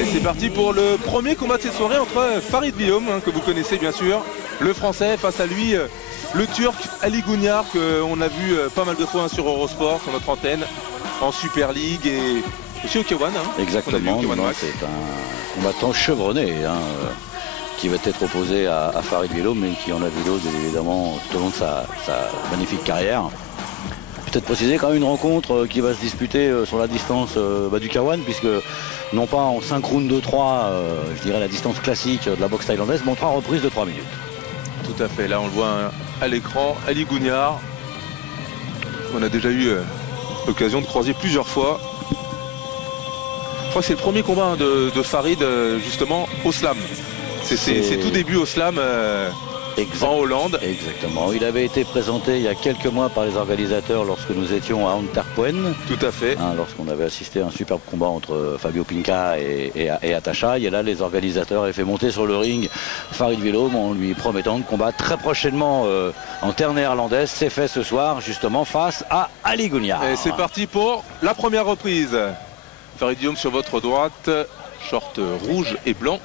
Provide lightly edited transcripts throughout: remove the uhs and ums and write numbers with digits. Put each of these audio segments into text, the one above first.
Et c'est parti pour le premier combat de cette soirée entre Farid Guillaume, hein, que vous connaissez bien sûr, le français, face à lui le turc Ali Gougnard, qu'on a vu pas mal de fois hein, sur Eurosport, sur notre antenne, en Super League et aussi au K1. Hein, exactement, c'est un combattant chevronné hein, qui va être opposé à Farid Guillaume, mais qui en a vu d'autres évidemment tout au long de sa magnifique carrière. Peut-être préciser quand même une rencontre qui va se disputer sur la distance du K1, puisque non pas en 5 rounds de 3, je dirais la distance classique de la boxe thaïlandaise, mais en 3 reprises de 3 minutes. Tout à fait, là on le voit à l'écran, Ali Gougnard. On a déjà eu l'occasion de croiser plusieurs fois. Je crois que c'est le premier combat de Farid justement au slam. C'est tout début au slam en Hollande. Exactement. Il avait été présenté il y a quelques mois par les organisateurs lorsque nous étions à Antwerpen. Tout à fait. Hein, lorsqu'on avait assisté à un superbe combat entre Fabio Pinca et Atachai. Et là, les organisateurs avaient fait monter sur le ring Farid Guillaume en lui promettant de combattre très prochainement en terre néerlandaise. C'est fait ce soir, justement, face à Ali Gougnard. Et c'est parti pour la première reprise. Farid Guillaume sur votre droite, short rouge et blanc.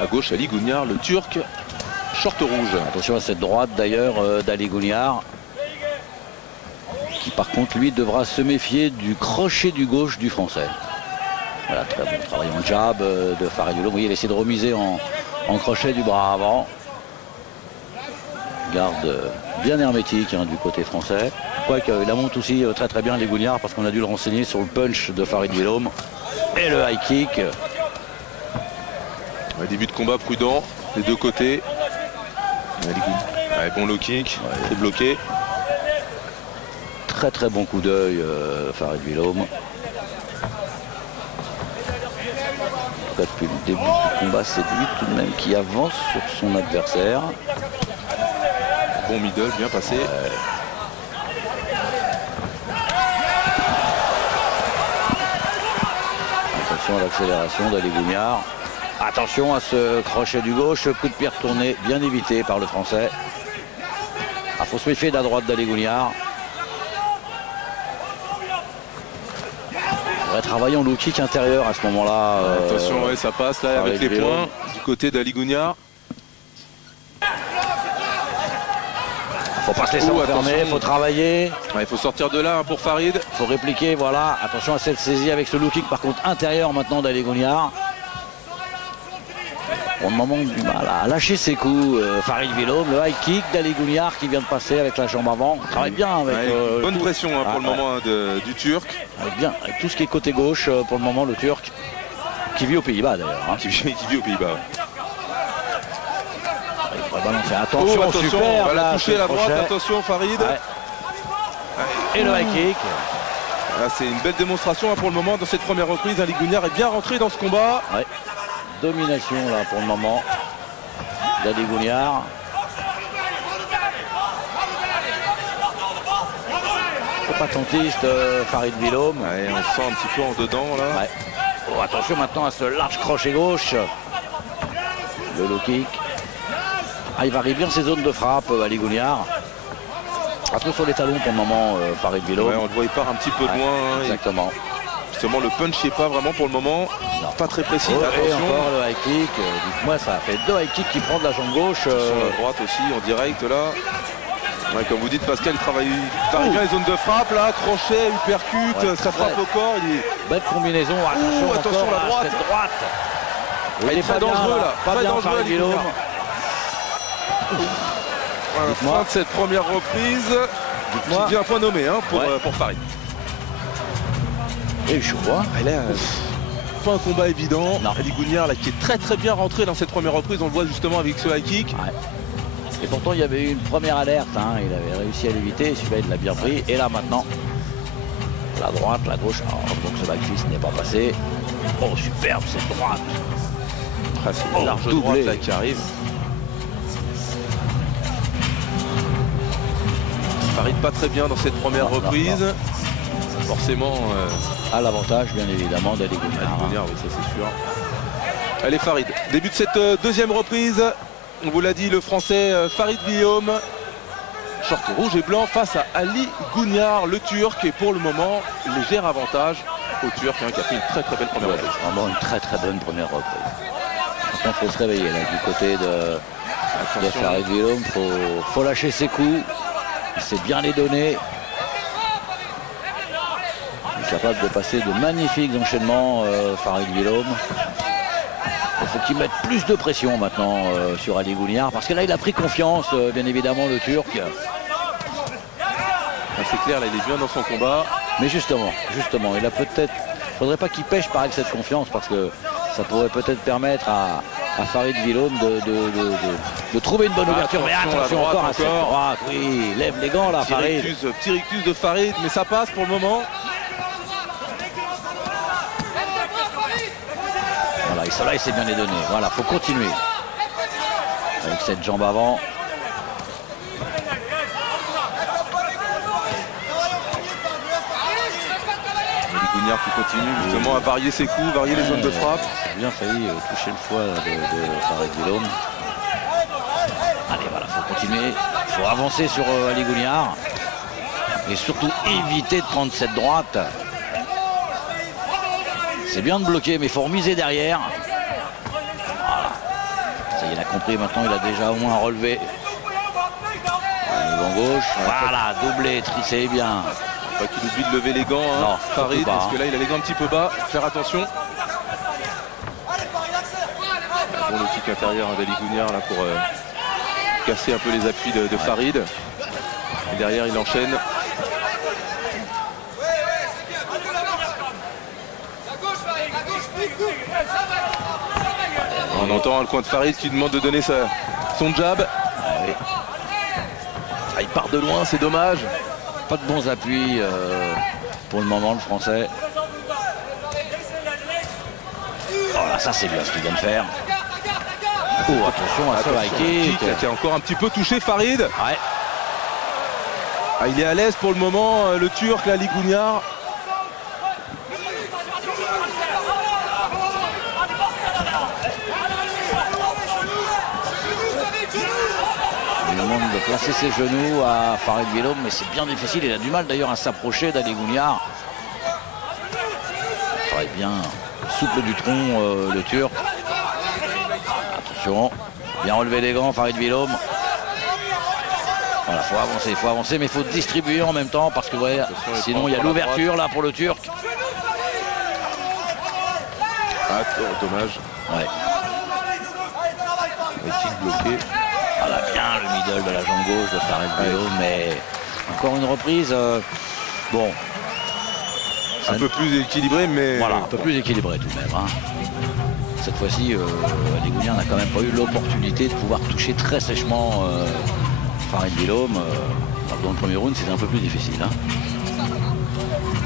À gauche, Ali Gougnard, le turc. Short rouge. Attention à cette droite d'ailleurs d'Ali Gougnard, qui par contre lui devra se méfier du crochet du gauche du français. Voilà, très bon travail en jab de Farid Guillaume. Vous voyez, il essaie de remiser en crochet du bras avant. Garde bien hermétique hein, du côté français. Quoique il monte aussi très très bien Ali Gougnard, parce qu'on a dû le renseigner sur le punch de Farid Guillaume et le high kick. Ouais, début de combat prudent des deux côtés. Ouais, bon low kick, c'est bloqué. Très très bon coup d'œil Farid Guillaume. En tout cas depuis le début du combat, c'est lui tout de même qui avance sur son adversaire. Bon middle, bien passé. Attention à l'accélération d'Ali Gougnard. Attention à ce crochet du gauche, coup de pied retourné, bien évité par le français. Il faut se méfier de la droite d'Ali Gougnard. Il devrait travailler en low kick intérieur à ce moment-là. Attention, ouais, ça passe là avec les points du côté d'Ali Gougnard. Faut pas se laisser enfermer, il faut travailler. Il faut sortir de là hein, pour Farid. Il faut répliquer, voilà. Attention à cette saisie avec ce low kick par contre intérieur maintenant d'Ali Gougnard. Pour le moment, du mal à lâcher ses coups. Farid Guillaume, le high kick d'Ali Gougnard qui vient de passer avec la jambe avant. Il travaille bien avec. Bonne pression hein, pour le moment du Turc. Avec tout ce qui est côté gauche pour le moment, le Turc. Qui vit aux Pays-Bas d'ailleurs. Hein. Qui vit aux Pays-Bas. Il pourrait balancer. Attention, attention, super. On va la toucher à la droite. Attention, Farid. Et le high kick. C'est une belle démonstration hein, pour le moment dans cette première reprise. Ali Gougnard est bien rentré dans ce combat. Domination là pour le moment d'Ali Gougnard. Trop attentiste Farid Guillaume. On sent un petit peu en dedans là. Oh, attention maintenant à ce large crochet gauche. Le low kick. Il varie bien ses zones de frappe Ali Gougnard. Un peu sur les talons pour le moment Farid Guillaume. On le voit, il part un petit peu de loin. Hein, exactement. Justement le punch n'est pas vraiment pour le moment. Non. Pas très précis. Attention. Et encore le high kick. Dites-moi, ça a fait 2 high kicks qui prend de la jambe gauche. Sur la droite aussi en direct là. Ouais, comme vous dites Pascal, il travaille bien les zones de frappe là, crochet, uppercut, ça frappe au corps. Belle combinaison. Attention la droite. Cette droite. Il est pas dangereux là. Pas bien Farid Guillaume. Fin de cette première reprise. Qui devient un point nommé hein, pour Farid. Et je vois. Pas un combat évident. Ali Gougnard là qui est très très bien rentré dans cette première reprise. On le voit justement avec ce high kick. Et pourtant il y avait eu une première alerte. Hein. Il avait réussi à l'éviter. Celui-là il l'a bien pris. Et là maintenant, la droite, la gauche. Alors, donc ce backfist n'est pas passé. Oh superbe cette droite. C'est une large droite là qui arrive. Farid pas très bien dans cette première reprise. Forcément à l'avantage bien évidemment d'Ali Gougnard. Oui, ça c'est sûr. Allez Farid, début de cette deuxième reprise. On vous l'a dit, le français Farid Guillaume short rouge et blanc face à Ali Gougnard, le Turc, et pour le moment, léger avantage au Turc qui a fait une très très belle première reprise. Vraiment une très très bonne première reprise. Maintenant, il faut se réveiller là, du côté de Farid Villaume. Faut lâcher ses coups. Il sait bien les donner. Il est capable de passer de magnifiques enchaînements, Farid Villaume. Il faut qu'il mette plus de pression maintenant sur Ali Gougnard, parce que là il a pris confiance, bien évidemment, le Turc. C'est clair, là il est bien dans son combat. Mais justement, il a peut-être... faudrait pas qu'il pêche par excès de confiance, parce que ça pourrait peut-être permettre à Farid Villaume de trouver une bonne ouverture. Mais attention, encore à cette droite. Oui, lève les gants là, Farid. Petit rictus de Farid, mais ça passe pour le moment. Voilà, et cela il s'est bien les donner. Voilà, faut continuer avec cette jambe avant. Gougnard qui continue justement à varier ses coups, varier les zones de frappe. Il a bien failli toucher le foie de Farid Villaume. Allez, voilà, faut continuer. Il faut avancer sur Ali Gougnard. Et surtout éviter de prendre cette droite. C'est bien de bloquer, mais il faut remiser derrière. Voilà. Ça y est, il a compris. Maintenant, il a déjà au moins relevé. En gauche. Voilà, doublé, trissé bien. Pas qu'il oublie de lever les gants, hein, non, Farid, pas, parce que là il a les gants un petit peu bas, faire attention. Bon, le kick intérieur d'Ali Gougnard là pour casser un peu les appuis de Farid. Et derrière il enchaîne. On entend le coin de Farid qui demande de donner son jab. Oui. Ah, il part de loin, c'est dommage. Pas de bons appuis pour le moment, le Français. Oh là, ça c'est bien ce qu'il vient de faire. Oh, attention à ce high kick. Qui a encore un petit peu touché Farid. Ouais. Ah, il est à l'aise pour le moment, le Turc, Ali Gougnard. Il demande de placer ses genoux à Farid Villaume, mais c'est bien difficile. Il a du mal d'ailleurs à s'approcher d'Ali Gougnard. Farid bien souple du tronc, le Turc. Attention, bien relever les gants, Farid Villaume. Voilà, faut avancer, mais il faut distribuer en même temps, parce que ouais, sinon il y a l'ouverture là pour le Turc. Ah, dommage. Ouais. Le kick bloqué. Voilà, bien le middle de la jambe gauche de Farid Villaume, mais encore une reprise, bon. Un peu plus équilibré, mais... Voilà, un peu plus équilibré tout de même. Hein. Cette fois-ci, Ali Gougnard n'a quand même pas eu l'opportunité de pouvoir toucher très sèchement Farid Villaume. Dans le premier round, c'était un peu plus difficile. Hein.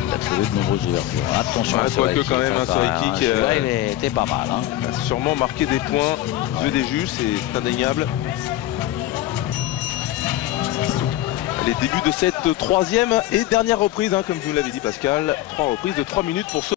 Il a trouvé de nombreuses ouvertures. Attention à ce high kick. Quand même, ce high kick, il était pas mal. Hein. Il a sûrement marqué des points aux yeux des juges, c'est indéniable. Les débuts de cette troisième et dernière reprise, hein, comme vous l'avez dit Pascal, 3 reprises de 3 minutes pour ce